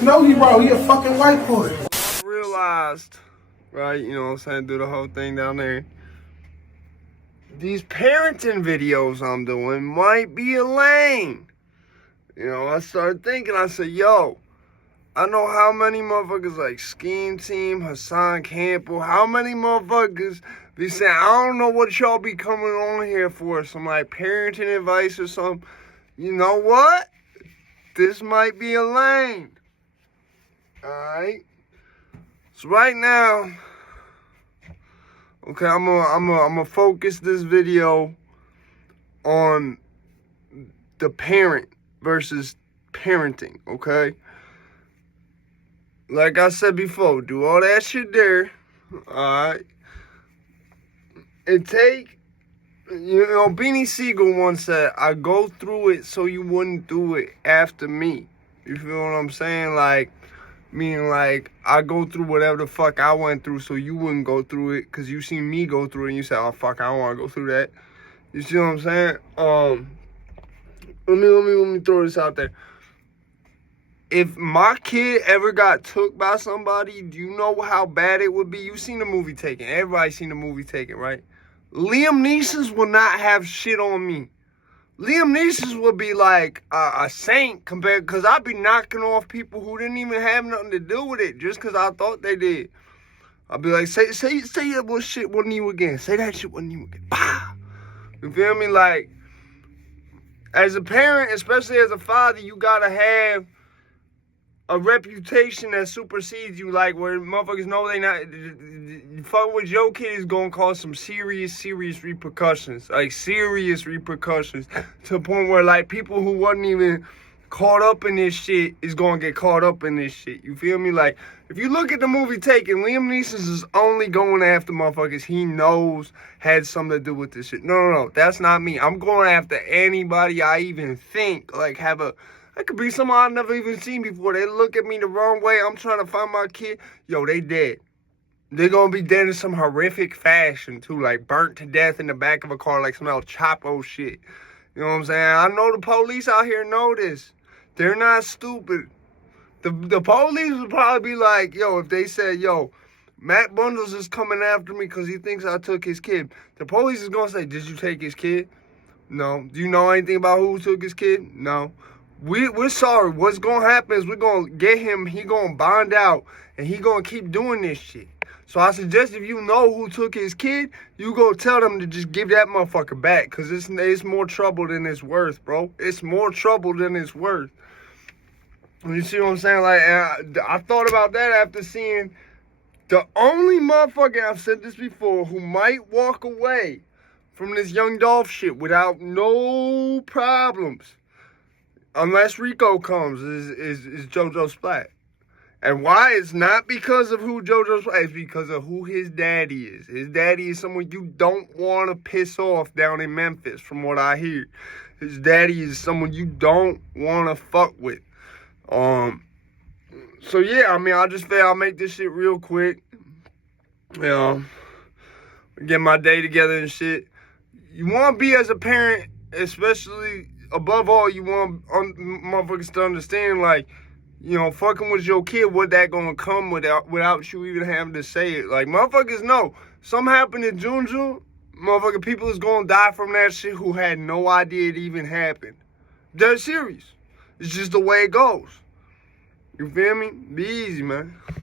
should know he wrong. He a fucking white boy. I realized, right, you know what I'm saying, do the whole thing down there. These parenting videos I'm doing might be a lane. You know, I started thinking, I said, yo, I know how many motherfuckers like Scheme Team, Hassan Campbell, how many motherfuckers be saying, I don't know what y'all be coming on here for, some like parenting advice or something. You know what? This might be a lane. Alright? So right now, okay, I'm gonna focus this video on the parent versus parenting, okay? Like I said before, do all that shit there, alright? You know, Beanie Siegel once said, I go through it so you wouldn't do it after me. You feel what I'm saying? Like, meaning like, I go through whatever the fuck I went through so you wouldn't go through it, because you seen me go through it and you said, oh fuck, I don't want to go through that. You see what I'm saying? Let me throw this out there. If my kid ever got took by somebody, do you know how bad it would be? You seen the movie Taken. Everybody seen the movie Taken, right? Liam Neeson's will not have shit on me. Liam Neeson's would be like a saint compared, because I'd be knocking off people who didn't even have nothing to do with it just because I thought they did. I'd be like, say that shit wasn't you again. Say that shit wasn't you again. Bah! You feel me? Like, as a parent, especially as a father, you gotta have a reputation that supersedes you, like where motherfuckers know they not fuck with your kid is gonna cause some serious repercussions, like serious repercussions, to the point where like people who wasn't even caught up in this shit is gonna get caught up in this shit. You feel me? Like, if you look at the movie Taken, Liam Neeson is only going after motherfuckers he knows had something to do with this shit. No, that's not me. I'm going after anybody I even think like that could be someone I've never even seen before. They look at me the wrong way. I'm trying to find my kid. Yo, they dead. They're going to be dead in some horrific fashion, too. Like, burnt to death in the back of a car like some El Chapo shit. You know what I'm saying? I know the police out here know this. They're not stupid. The police would probably be like, yo, if they said, yo, Matt Bundles is coming after me because he thinks I took his kid. The police is going to say, did you take his kid? No. Do you know anything about who took his kid? No. We're sorry. What's going to happen is we're going to get him. He going to bond out. And he going to keep doing this shit. So I suggest if you know who took his kid, you go tell them to just give that motherfucker back. Because it's more trouble than it's worth, bro. It's more trouble than it's worth. You see what I'm saying? Like, I thought about that after seeing the only motherfucker, I've said this before, who might walk away from this Young Dolph shit without no problems, unless Rico comes, is JoJo Splat. And why? It's not because of who JoJo Splat is, it's because of who his daddy is. His daddy is someone you don't want to piss off down in Memphis, from what I hear. His daddy is someone you don't want to fuck with. So yeah, I mean, I just feel I'll make this shit real quick. You know, get my day together and shit. You want to be, as a parent, especially, above all, you want motherfuckers to understand, like, you know, fucking with your kid, what that gonna come without you even having to say it. Like, motherfuckers know, something happened in Junju, motherfucking people is gonna die from that shit who had no idea it even happened. They're serious. It's just the way it goes. You feel me? Be easy, man.